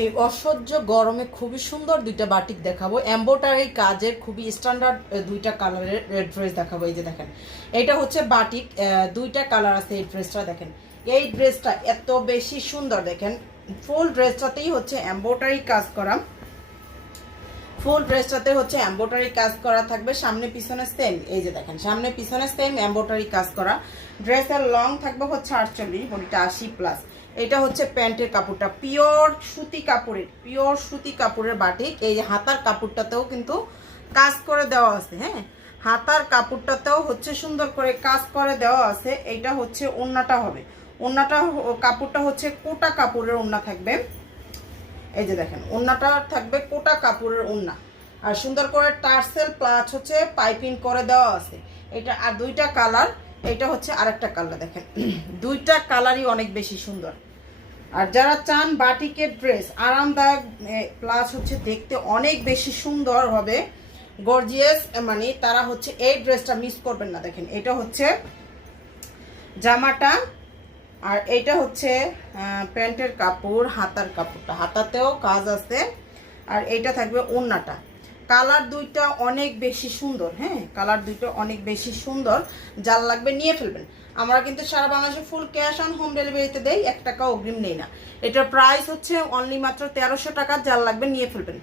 এই অসহ্য গরমে খুবই সুন্দর দুইটা বাটিক দেখাবো, এমব্রয়ডারি কাজের খুবই স্ট্যান্ডার্ড দুইটা কালারের রেড ড্রেস দেখাবো। এই যে দেখেন, এটা হচ্ছে বাটিক, দুইটা কালার আছে। এই ড্রেসটা দেখেন, এই ড্রেসটা এত বেশি সুন্দর। দেখেন ফুল ড্রেসটাতেই হচ্ছে এমব্রয়ডারি কাজ করা, ফুল ড্রেসটাতে হচ্ছে এমব্রয়ডারি কাজ করা থাকবে, সামনে পিছনে সেম। এই যে দেখেন, সামনে পিছনে সেম এমব্রয়ডারি কাজ করা। ড্রেসের লং থাকবে হচ্ছে 48, বডিটা 80+। এটা হচ্ছে প্যান্টের কাপড়টা পিওর সুতি কাপড়ের, পিওর সুতি কাপড়ের বাটিক। এই যে হাতার কাপড়টাতেও কিন্তু কাজ করে দেওয়া আছে। হ্যাঁ, হাতার কাপড়টাতেও হচ্ছে সুন্দর করে কাজ করে দেওয়া আছে। এইটা হচ্ছে ওড়নাটা হবে, ওড়নাটা কাপড়টা হচ্ছে কোটা কাপড়ের ওড়না থাকবে। এই যে দেখেন, ওড়নাটা থাকবে কোটা কাপড়ের ওড়না, আর সুন্দর করে টার্সেল প্লাস হচ্ছে পাইপিং করে দেওয়া আছে। এটা আর দুইটা কালার, এটা হচ্ছে আরেকটা কালার। দেখেন দুইটা কালারই অনেক বেশি সুন্দর। আর যারা চান বাটিকের ড্রেস আরামদায়ক প্লাস হচ্ছে দেখতে অনেক বেশি সুন্দর হবে, গর্জিয়াস, মানে তারা হচ্ছে এই ড্রেসটা মিস করবেন না। দেখেন এটা হচ্ছে জামাটা, আর এইটা হচ্ছে প্যান্টের কাপড়, হাতার কাপড়টা, হাতাতেও কাজ আছে। আর এইটা থাকবে ওড়নাটা। কালার দুইটা অনেক বেশি সুন্দর। হ্যাঁ, কালার দুইটা অনেক বেশি সুন্দর। যার লাগবে নিয়ে ফেলবেন। আমরা কিন্তু সারা বাংলাদেশে ফুল ক্যাশ অন হোম ডেলিভারিতে দেই, 1 টাকা অগ্রিম নেই না। এটার প্রাইস হচ্ছে অনলি মাত্র 1300 টাকা। যার লাগবে নিয়ে ফেলবেন।